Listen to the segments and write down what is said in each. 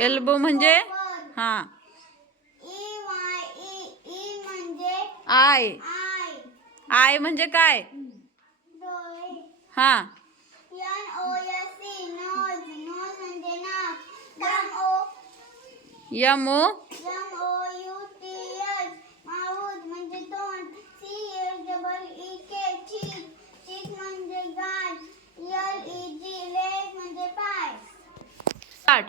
Elbow म्हणजे हा आय आय म्हणजे काय हा यम ओ स्टार्ट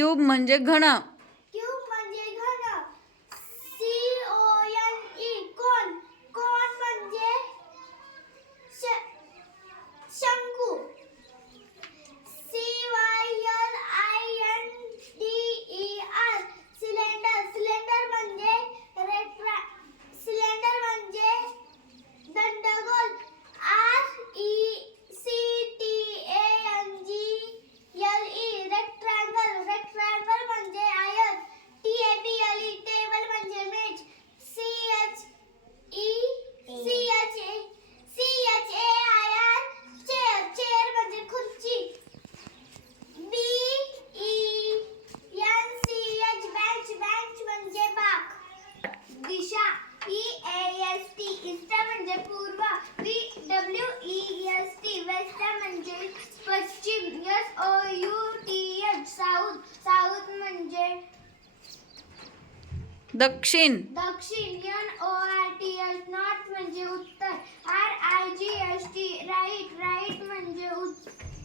क्यूब म्हणजे घन ईशा ई एस टी इस्टा म्हणजे पूर्व. We W E S T west म्हणजे पश्चिम. S O U T H south. South म्हणजे दक्षिण. दक्षिण. N O R T H north म्हणजे उत्तर. R I G H T right. Right म्हणजे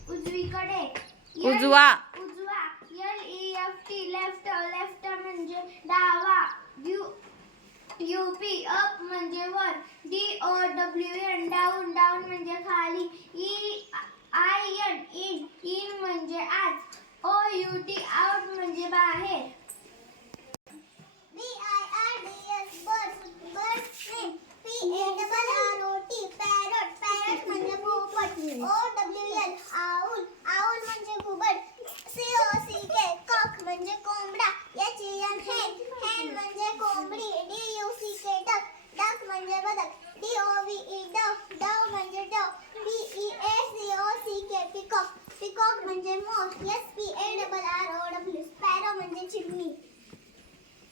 उजवीकडे. उजवा. उजवा. L E F T left. Left म्हणजे डावा. यू यूपी अप म्हणजे वर D O W N down down म्हणजे खाली ई आय एन इन इन म्हणजे आत ओ यू टी आउट म्हणजे बाहेर आऊल आऊल म्हणजे म्हणजे मोर S P A double R O W sparrow म्हणजे चिमणी.